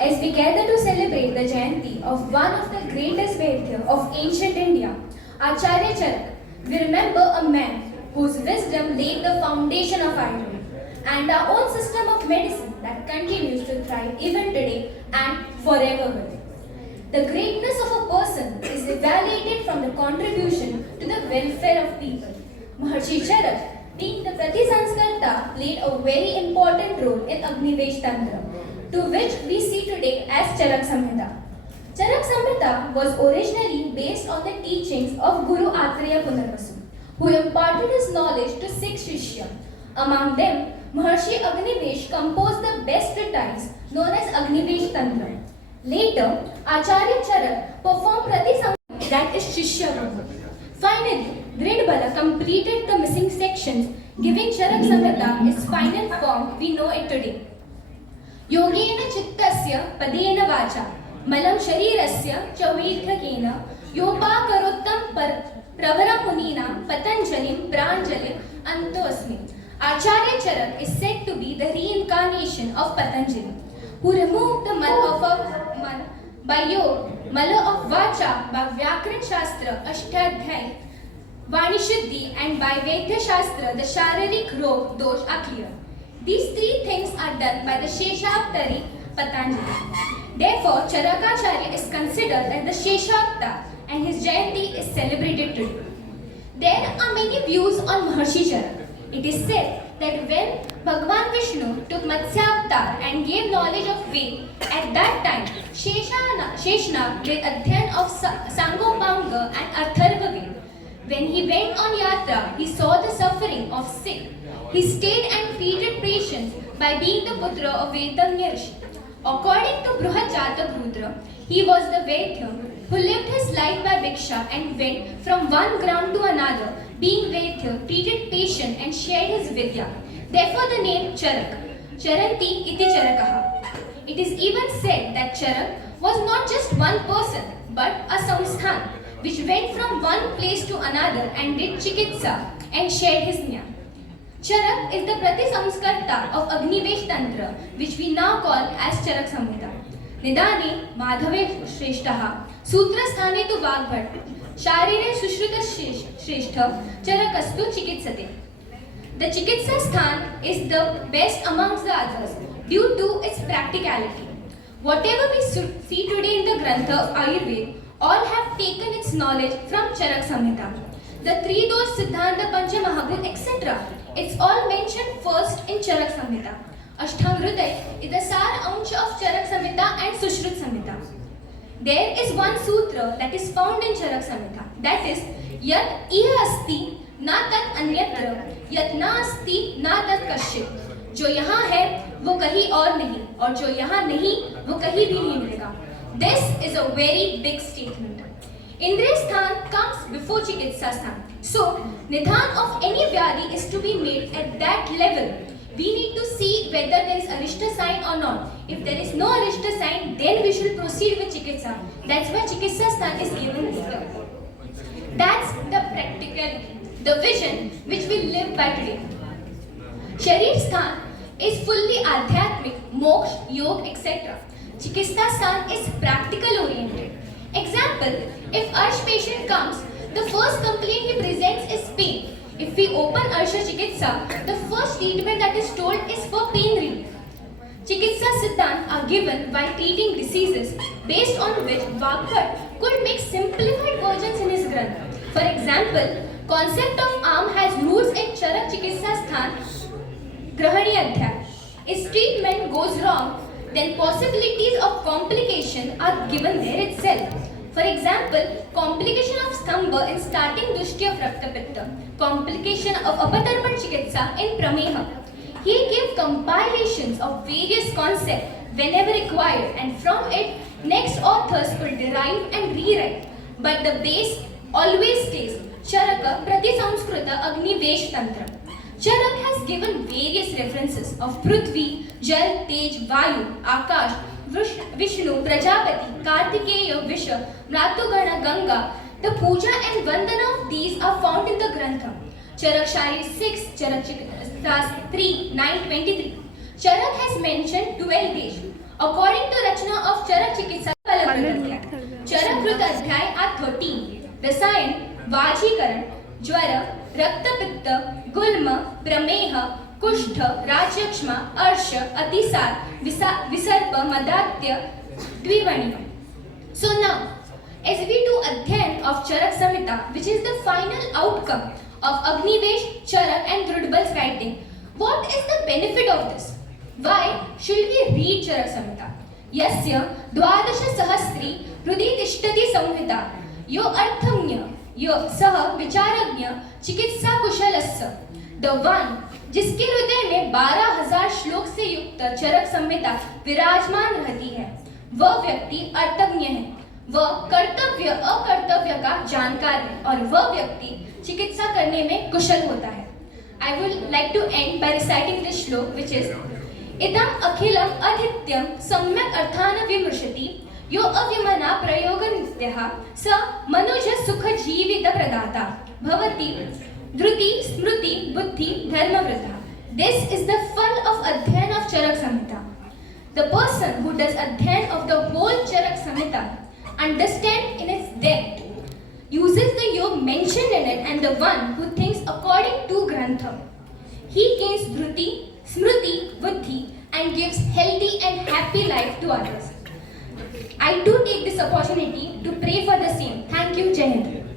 as we gather to celebrate the Jayanti of one of the greatest Vaidya of ancient India, Acharya Charak. We remember a man whose wisdom laid the foundation of Ayurveda and our own system of medicine that continues to thrive even today and forever with it. The greatness of a person is evaluated from the contribution to the welfare of people. Maharshi Charak, being the Pratisanskarta, played a very important role in Agnivesh Tantra, to which we see today as Charak Samhita. Charak Samhita was originally based on the teachings of Guru Atreya Punarvasu, who imparted his knowledge to 6 Shishya. Among them, Maharshi Agnivesh composed the best treatise known as Agnivesh Tantra. Later, Acharya Charak performed Pratisamhita, that is Shishya Guru. Finally, Gridbala completed the missing sections, giving Charak Samhita its final form we know it today. Yogena chittasya padena vacha malam sharirasya chavidhyakena yopakarottam pravara munina patanjalim pranjalim antosmi. Acharya Charak is said to be the reincarnation of Patanjali, who removed the mala of a man by yoga, mala of vacha by Vyakaran Shastra, Ashtadhyay, Vanishuddhi, and by Vaidya Shastra, the Sharirik Rog Dosh are clear. These 3 things are done by the Sheshavatari Patanjali. Therefore, Charakacharya is considered as the Sheshavata and his Jayanti is celebrated today. There are many views on Maharshi Charak. It is said that when Bhagavan Vishnu took Matsya Avatar and gave knowledge of Ved, at that time Sheshnaग did Adhyan of Sangopanga and Atharva Ved. When he went on Yatra, he saw the suffering of sick. He stayed and treated patients by being the putra of Vedanya Rishi. According to Bruhat Jatak Rudra, he was the Vaidya who lived his life by Bhiksha and went from one ground to another, being Vaidya, treated patient and shared his Vidya. Therefore the name Charak, Charanti iti Charakaha. It is even said that Charak was not just one person, but a samsthan, which went from one place to another and did chikitsa and shared his jnana. Charak is the Pratisamskarta of Agnivesh Tantra, which we now call as Charak Samhita. Nidane Madhave Shreshtaha, Sutrasthane tu Vagbhat, Sharire Sushruta Shrestha, Charakastu Chikitsate. The Chikitsa Sthan is the best amongst the others due to its practicality. Whatever we see today in the Grantha of Ayurveda, all have taken its knowledge from Charak Samhita. The 3 dosh Siddhanta Pancha Mahabhut, etc. It's all mentioned first in Charak Samhita. Ashtang Hriday is the Sar Ansh of Charak Samhita and Sushrut Samhita. There is one sutra that is found in Charak Samhita, that is Yat Iha Asti Na Tat Anyatra Yat Na Asti Na Tat Kashit. जो यहाँ है वो कहीं और नहीं और जो यहाँ नहीं वो कहीं भी नहीं मिलेगा. This is a very big statement. Indriya Sthan comes before Chikitsa Sthan. So, Nidhan of any Vyadi is to be made at that level. We need to see whether there is Arishta sign or not. If there is no Arishta sign, then we should proceed with Chikitsa. That's why Chikitsa Sthan is given here. That's the practicality, the vision which we live by today. Sharir Sthan is fully Adhyatmic, Moksha, Yoga, etc. Chikitsa Sthan is practical oriented. Example, if Arsh patient comes, the first complaint he presents is pain. If we open Arsha Chikitsa, the first treatment that is told is for pain relief. Chikitsa Siddhant are given while treating diseases based on which Vagbhat could make simplified versions in his Granth. For example, concept of arm has roots in Charak Chikitsa Sthan Grahani Adhyay. If treatment goes wrong, then possibilities of complication are given there itself. For example, complication of stamba in starting dushti of Raktapitta, complication of Apatarpan Chikitsa in Prameha. He gave compilations of various concepts whenever required and from it, next authors could derive and rewrite. But the base always stays Charaka Pratisamskrita Agnivesh Tantra. Charak has given various references of Prithvi, Jal, Tej, Vayu, Akash, Vishnu, Prajapati, Kartikeya, Visha, Mratugana, Ganga. The puja and vandana of these are found in the Grantha. Charak Shari 6, Charak 3, 9, 23. Charak has mentioned 12 days. According to Rachna of Charak Chikitsa चरक कृत अध्याय at 13 रसायन वाजीकरण ज्वर रक्त पित्त गुल्म प्रमेह कुष्ठ राजयक्ष्मा अर्श अतिसार विसर्प मदात्य द्विवणी. So now, as we do Adhyan of Charak Samhita, which is the final outcome of Agnivesh, Charak and Drudbal's writing, what is the benefit of this? Why should we read Charak Samhita? Yasya द्वादश सहस्री हृदि तिष्ठति संहिता यो अर्थम्य यो सह विचारज्ञ चिकित्सा कुशलस्य. The one जिसके हृदय में 12,000 श्लोक से युक्त चरक संहिता विराजमान रहती है, वह व्यक्ति अर्थज्ञ है, वह कर्तव्य अकर्तव्य का जानकार है और वह व्यक्ति चिकित्सा करने में कुशल होता है. I would like to end by reciting this श्लोक which is इदम अखिलम अधीत्यम सम्यक अर्थान विमृशति यो अविमना प्रयोग नित्यः स मनुज सुख जीवित प्रदाता भवति धृति स्मृति बुद्धि धर्मवृता. This is the fun of Adhyan of Charak Samhita. The person who does Adhyan of the whole Charak Samhita understands in its depth, uses the yog mentioned in it, and the one who thinks according to Grantha, he gains dhruti, smriti, buddhi and gives healthy and happy life to others. I do take this opportunity to pray for the same. Thank you, Jai Hind.